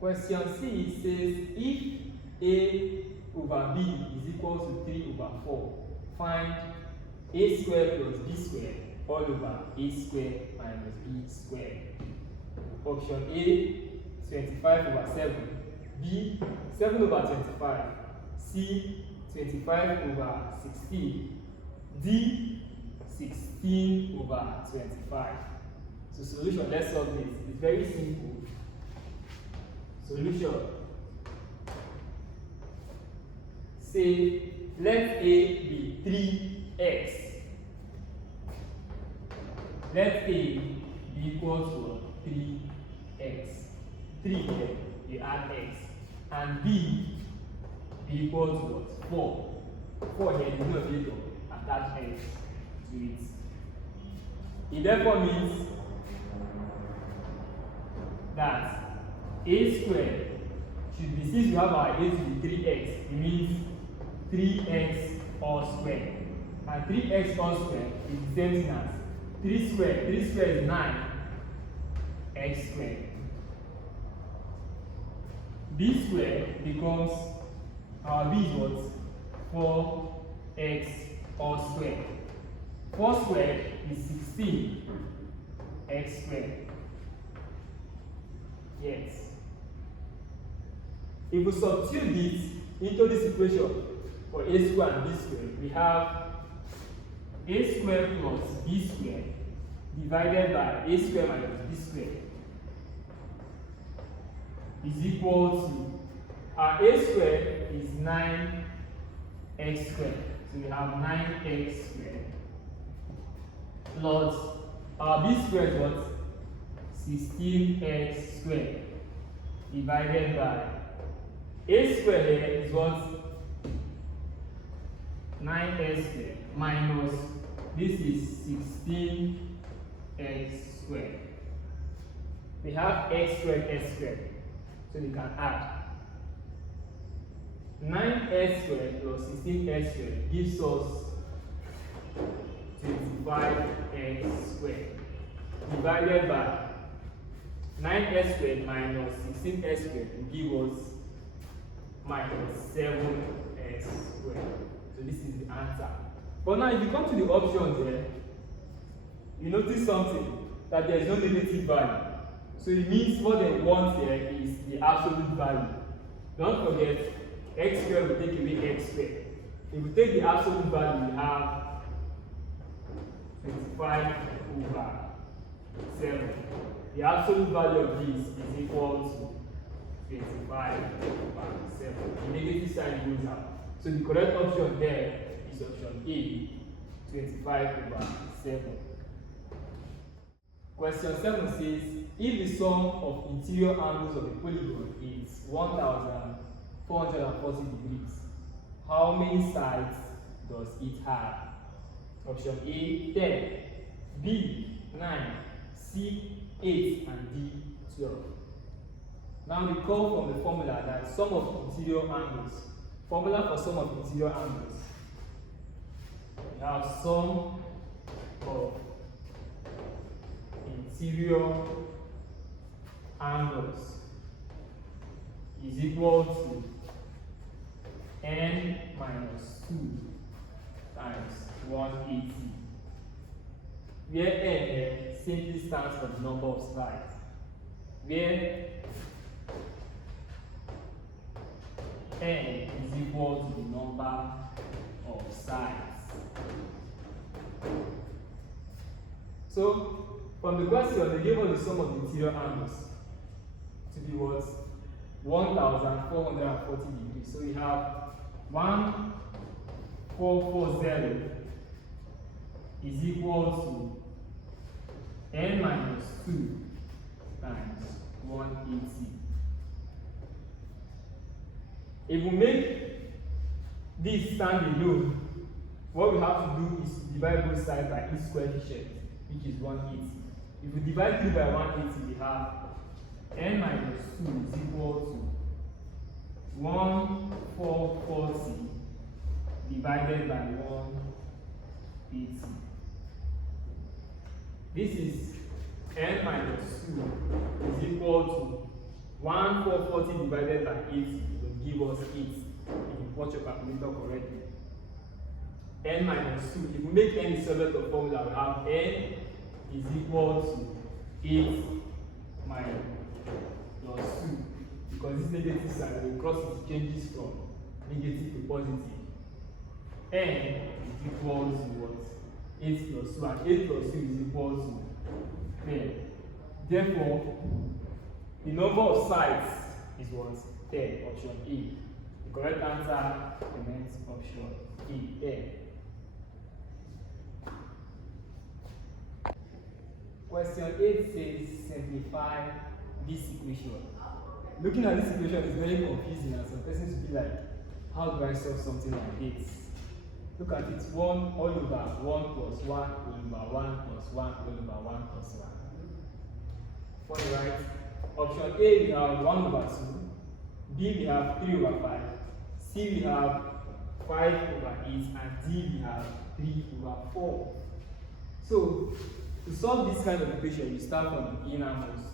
Question C says if A over B is equal to 3 over 4, find A squared plus B squared all over A squared minus B squared. Option A, 25 over 7, B, 7 over 25, C, 25 over 16, D, 16 over 25. So solution, let's solve this. It's very simple. Solution. Say, let A be 3x. Let A be equal to 3x. 3 here, you add x. And B be equal to what? 4. 4 here, the denominator, attach x to it. It therefore means that A squared should be, since we have our A to be 3x, it means 3x all squared. And 3x all squared is the same thing as 3 squared. 3 squared is 9, x squared. B squared becomes, our B is what? 4x all squared. 4 squared is 16, x squared. Yes. If we substitute this into this equation for A squared and B squared, we have A squared plus B squared divided by A squared minus B squared is equal to, our A squared is 9x squared. So we have 9x squared plus our B squared is what? 16x squared divided by A squared here is what? 9x squared minus this is 16x squared. We have x squared, so we can add 9x squared plus 16x squared gives us 25x squared divided by 9x squared minus 16x squared will give us minus 7x squared. So this is the answer. But now if you come to the options here, you notice something, that there is no negative value. So it means what they want here is the absolute value. Don't forget, x squared will take away x squared. If we take the absolute value, we have 25 over 7. The absolute value of this is equal to 25 over 7. The negative sign goes out. So the correct option there is option A, 25 over 7. Question 7 says, if the sum of interior angles of a polygon is 1440 degrees, how many sides does it have? Option A, 10, B, 9, C, 8, and D, 12. Now recall from the formula that sum of interior angles, formula for sum of interior angles, we have sum of interior angles is equal to n minus 2 times 180, where n here simply stands for the number of sides, where n is equal to the number of sides. So from the question, they gave us the sum of the interior angles to be what? 1440 degrees. So we have 1440 is equal to n minus 2 times 180. If we make this stand alone, what we have to do is to divide both sides by each coefficient, which is 180. If we divide 3 by 180, we have n minus 2 is equal to 1440 divided by 180. This is n minus 2 is equal to 1440 divided by 80 will give us 8 if you put your calculator correctly. N minus 2. If we make n the subject of formula, we have n is equal to 8 minus plus 2. Because this negative sign, when we cross it, changes from negative to positive. N is equal to what? 8 plus 2. And 8 plus 2 is equal to 10. Therefore, the number of sides is what? 10, option A. The correct answer remains option A, 10. Question 8 says simplify this equation. Looking at this equation is very confusing and some persons will be like, how do I solve something like this? Look at it, 1 all over 1 plus 1 all over 1 plus 1 all over 1 plus 1. For the right, option A we have 1 over 2, B we have 3 over 5, C we have 5 over 8, and D we have 3 over 4. So, to solve this kind of equation, we start from the innermost.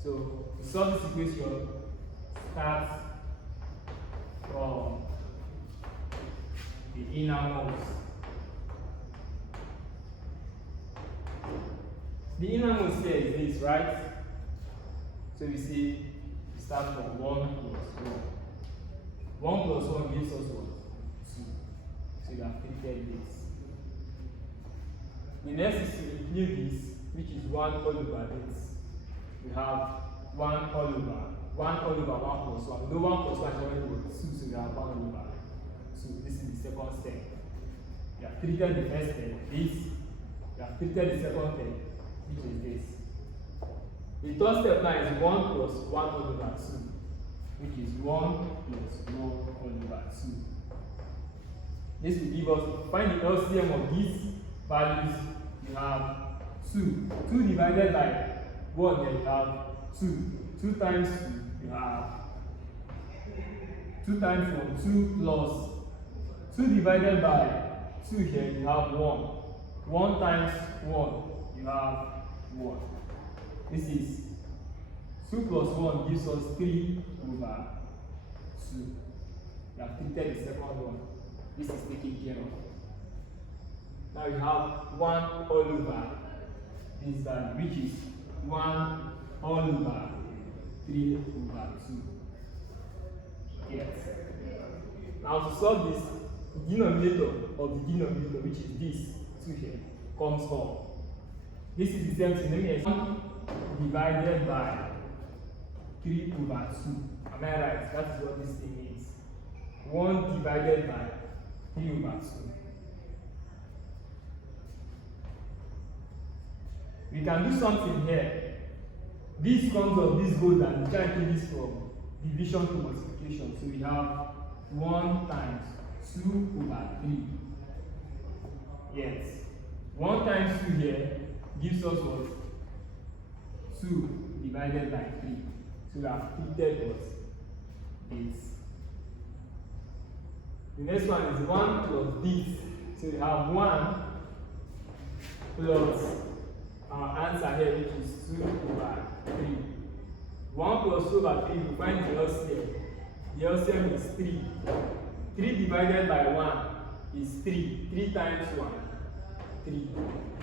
So, to solve this equation, start from the innermost. The innermost here is this, right? So we see we start from 1 plus 1. 1 plus 1 gives us what? 2. So we have treated this. The next is to include this, which is 1 all over this. We have 1 all over 1 plus 1. No 1 plus 1 is already 2, so we have 1 over 2. This is the second step. We have treated the first step, this. We have treated the second step, which is this. The third step now is 1 plus 1 all over 2, which is 1 plus 1 all over 2. This will give us, find the LCM of these values. You have 2. 2 divided by 1, then you have 2. 2 times 2, you have 2 times 1, 2 plus 2 divided by 2 here, you have 1. 1 times 1, you have 1. This is 2 plus 1 gives us 3 over 2. We have treated the second one. This is taken care of. Now we have 1 all over this value, which is 1 all over 3 over 2. Yes. Now to solve this, the denominator of the denominator, which is this 2 here, comes up. This is the same thing. Let me explain. Divided by 3 over 2. Am I right? That is what this thing means. 1 divided by 3 over 2. We can do something here. This comes up, this goes down. We try to take this from division to multiplication. So we have 1 times 2 over 3. Yes. 1 times 2 here gives us what? 2 divided by 3. So we have treated what? This. The next one is 1 plus this. So we have 1 plus our answer here, which is 2 over 3. 1 plus 2 over 3, we find the LCM. The LCM is 3. 3 divided by 1 is 3. 3 times 1, 3.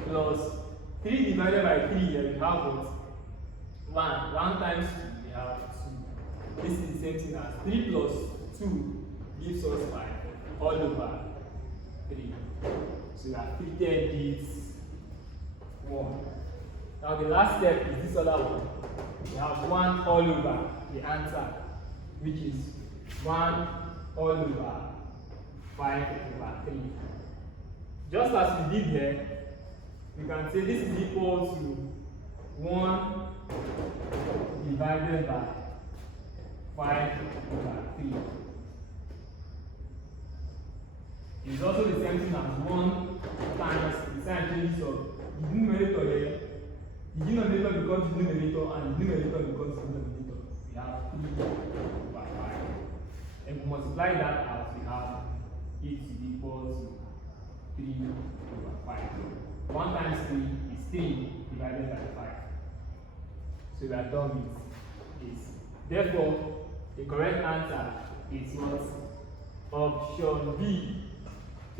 Plus 3 divided by 3, here we have what? 1. 1 times 2, we have 2. This is the same thing as 3 plus 2 gives us 5 all over 3. So we have treated this 1. Now the last step is this other one. We have 1 all over the answer, which is 1 all over 5 over 3. Just as we did here, we can say this is equal to 1 divided by 5 over 3. It's also the same thing as 1 times the sign changes of the numerator here. The denominator becomes the numerator and the numerator becomes the denominator. We have 3 over 5. And we multiply that out, we have it is equal to 3 over 5. 1 times 3 is 3 divided by 5. So we are done with is. Therefore, the correct answer is what? Option B,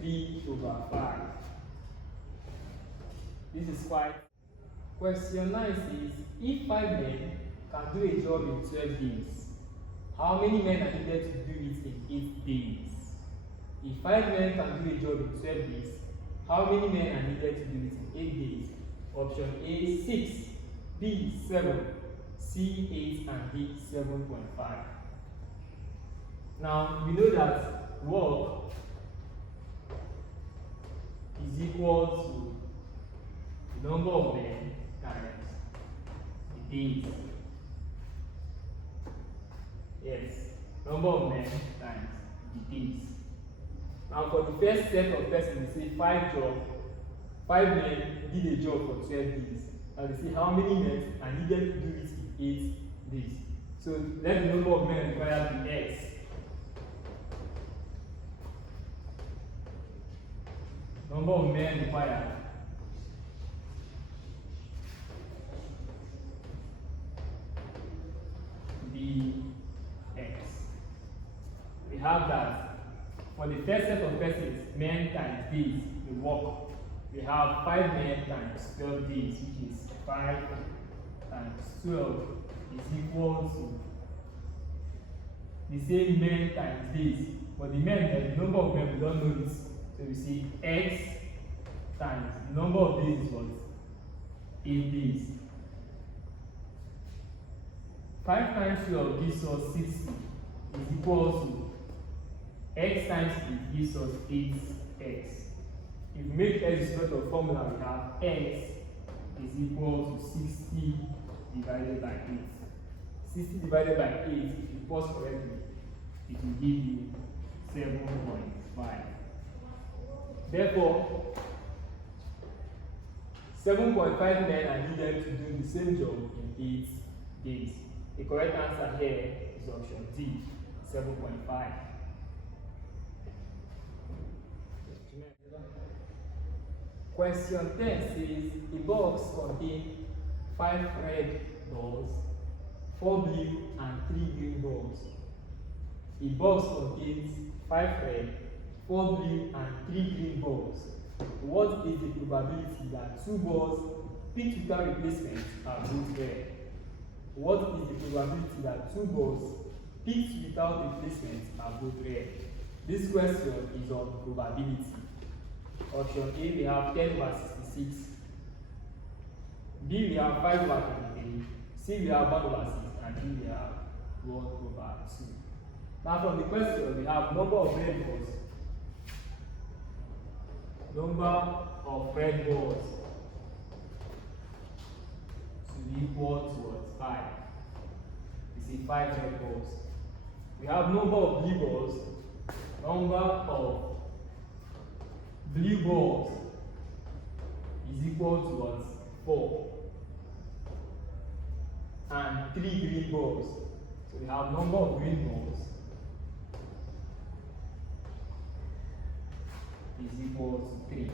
3/5. This is quite. Question 9 says, if 5 men can do a job in 12 days, how many men are needed to do it in 8 days? If 5 men can do a job in 12 days, how many men are needed to do it in 8 days? Option A, 6, B, 7, C, 8, and D, 7.5. Now, we know that work is equal to the number of men times the days. Yes, number of men times the days. Now, for the first set of persons, we say 5 men did a job for 12 days. Now, they say how many men are needed to do it in 8 days. So, let the number of men required be X. Number of men required be X. We have that for the first set of persons, men times days, the work. We have 5 men times 12 days, which is 5 times 12 is equal to the same men times days. For the men, the number of men, we don't know this. So we see X times the number of days is what? 8 days. 5 times 12 gives us 60 is equal to X times 8 gives us 8x. If we make X the sort of formula, we have X is equal to 60 divided by 8. 60 divided by 8, if you pause correctly, it will give you 7.5. Therefore, 7.5 men are needed to do the same job in 8 days. The correct answer here is option D, 7.5. Question 10 says, a box contains 5 red balls, 4 blue, and 3 green balls. A box contains 5 red, 4 blue, and 3 green balls. What is the probability that 2 balls picked without replacement are both red? What is the probability that 2 balls picked without replacement are both red? This question is on probability. Option A, we have 10/66. B, we have 5/23. C, we have 1/6. And D, we have 1/2. Now from the question, we have number of red balls. Number of red balls to be equal to what? 5. We see 5 red balls. We have number of blue balls. Number of blue balls is equal to what? 4. And 3 green balls. So we have number of green balls is equal to 3.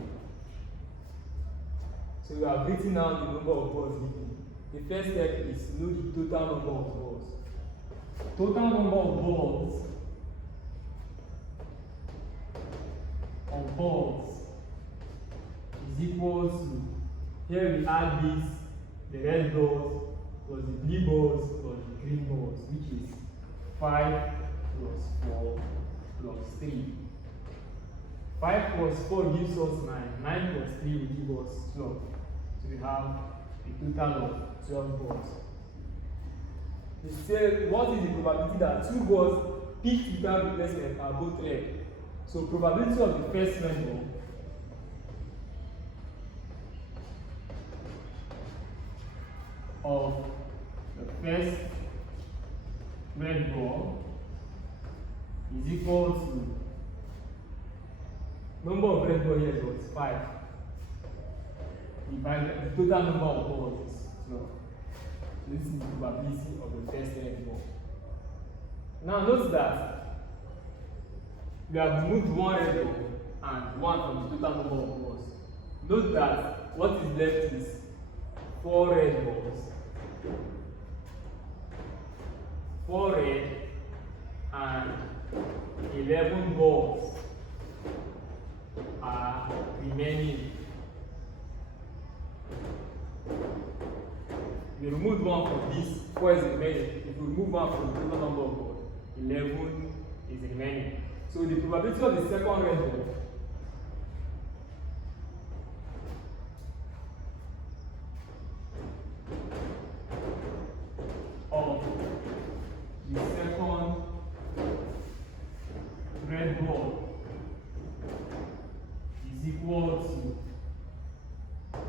So we have written down the number of balls given. The first step is to know the total number of balls. Total number of balls is equal to, here we add this, the red balls plus the blue balls plus the green balls, which is 5 plus 4 plus 3. 5 plus 4 gives us 9. 9 plus 3 will give us 12. So we have a total of 12 balls. We say, what is the probability that 2 balls picked without replacement are both red? So probability of the first red ball is equal to number of red balls here is 5. Divided the total number of balls is 12. So this is the probability of the first red ball. Now note that we have removed 1 red ball and 1 from the total number of balls. Note that what is left is 4 red balls 4 red and 11 balls are remaining. We remove one from this, 4 is remaining. If we remove one from the total number of balls, 11 is remaining. So the probability of the second red ball of the second red ball is equal to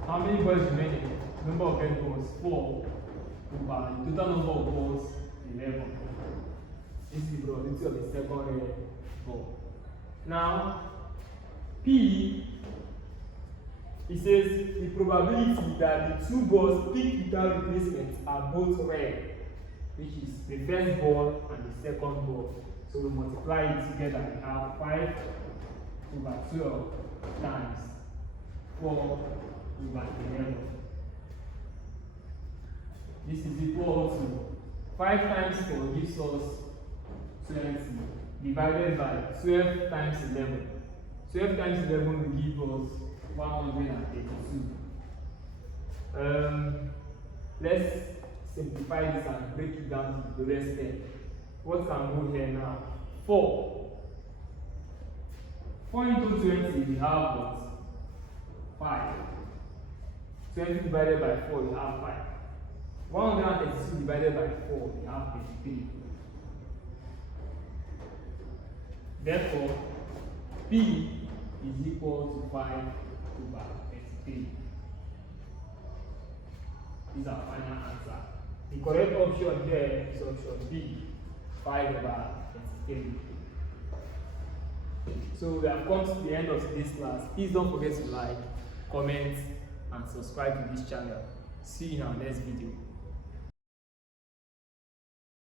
how many balls remaining? Number of red balls 4 over the total number of balls 11. This is the probability of the second red ball. Now P, it says the probability that the two balls picked without replacement are both red, which is the first ball and the second ball. So we multiply it together. We have 5 over 12 times 4 over 11. This is equal to 5 times 4 gives us 20 divided by 12 times 11. 12 times 11 will give us 182. Let's simplify this and break it down to the lowest step. What can go here now? 4. 4 into 20, we have what? 5. 20 divided by 4, we have 5. 132 divided by 4, we have 23. Therefore, P is equal to 5 over 33. This is our final answer. The correct option here is option B, 5 over 33. So we have come to the end of this class. Please don't forget to like, comment, and subscribe to this channel. See you in our next video.